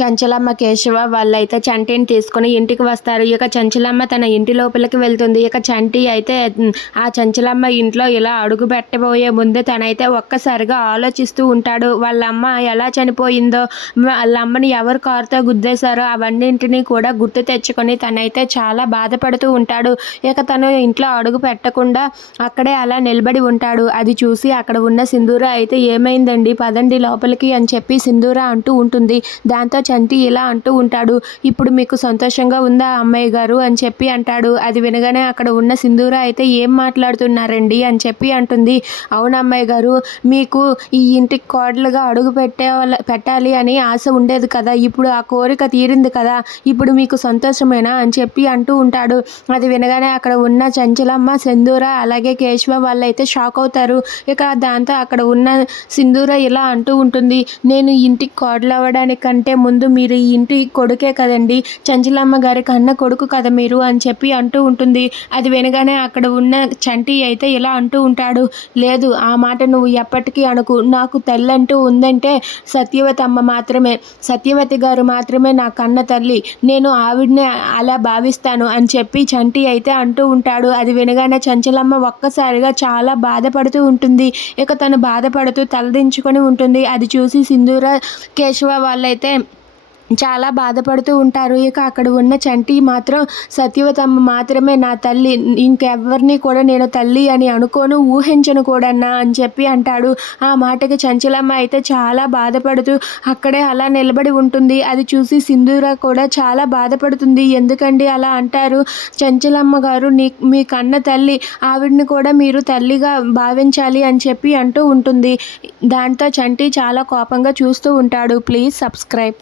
చంచలమ్మ, కేశవ వాళ్ళైతే చంటిని తీసుకొని ఇంటికి వస్తారు. ఇక చంచలమ్మ తన ఇంటి లోపలికి వెళ్తుంది. ఇక చంటి అయితే ఆ చంచలమ్మ ఇంట్లో ఇలా అడుగు పెట్టబోయే ముందే తనైతే ఒక్కసారిగా ఆలోచిస్తూ ఉంటాడు. వాళ్ళమ్మ ఎలా చనిపోయిందో, వాళ్ళ అమ్మని ఎవరు కారుతో గుద్దేశారో అవన్నింటినీ కూడా గుర్తు తెచ్చుకొని తనైతే చాలా బాధపడుతూ ఉంటాడు. ఇక తను ఇంట్లో అడుగు పెట్టకుండా అక్కడే అలా నిలబడి ఉంటాడు. అది చూసి అక్కడ ఉన్న సింధూర అయితే ఏమైందండి, పదండి లోపలికి అని చెప్పి సింధూర అంటూ ఉంటుంది. దాంతో చంటి ఇలా అంటూ ఉంటాడు, ఇప్పుడు మీకు సంతోషంగా ఉందా అమ్మాయి గారు అని చెప్పి అంటాడు. అది వినగానే అక్కడ ఉన్న సింధూర అయితే ఏం మాట్లాడుతున్నారండి అని చెప్పి అంటుంది. అవును అమ్మాయి గారు, మీకు ఈ ఇంటికి కోడలుగా అడుగు పెట్టాలి అని ఆశ ఉండేది కదా, ఇప్పుడు ఆ కోరిక తీరింది కదా, ఇప్పుడు మీకు సంతోషమేనా అని చెప్పి అంటూ ఉంటాడు. అది వినగానే అక్కడ ఉన్న చంచలమ్మ, సింధూర అలాగే కేశవ వాళ్ళైతే షాక్ అవుతారు. ఇక దాంతో అక్కడ ఉన్న సింధూర ఇలా అంటూ ఉంటుంది, నేను ఇంటికి కోడలు అవ్వడానికంటే ముందు మీరు ఈ ఇంటి కొడుకే కదండి, చంచలమ్మ గారి కన్న కొడుకు కదా మీరు అని చెప్పి అంటూ ఉంటుంది. అది వినగానే అక్కడ ఉన్న చంటి అయితే ఇలా అంటూ ఉంటాడు, లేదు ఆ మాట నువ్వు ఎప్పటికీ అనుకు, నాకు తల్లంటూ ఉందంటే సత్యవతి అమ్మ మాత్రమే, సత్యవతి గారు మాత్రమే నా కన్న తల్లి, నేను ఆవిడనే అలా భావిస్తాను అని చెప్పి చంటి అయితే అంటూ ఉంటాడు. అది వినగానే చంచలమ్మ ఒక్కసారిగా చాలా బాధపడుతూ ఉంటుంది. ఇక తను బాధపడుతూ తలదించుకొని ఉంటుంది. అది చూసి సింధూర, కేశవ వాళ్ళైతే చాలా బాధపడుతూ ఉంటారు. ఇక అక్కడ ఉన్న చంటి మాత్రం సత్యవతమ్మ మాత్రమే నా తల్లి, ఇంకెవ్వరిని కూడా నేను తల్లి అని అనుకోను, ఊహించను కూడానా అని చెప్పి అంటాడు. ఆ మాటకి చంచలమ్మ అయితే చాలా బాధపడుతూ అక్కడే అలా నిలబడి ఉంటుంది. అది చూసి సింధూర కూడా చాలా బాధపడుతుంది. ఎందుకండి అలా అంటారు, చంచలమ్మ గారు మీ కన్న తల్లి, ఆవిడని కూడా మీరు తల్లిగా భావించాలి అని చెప్పి అంటూ ఉంటుంది. దాంతో చంటి చాలా కోపంగా చూస్తూ ఉంటాడు. Please subscribe.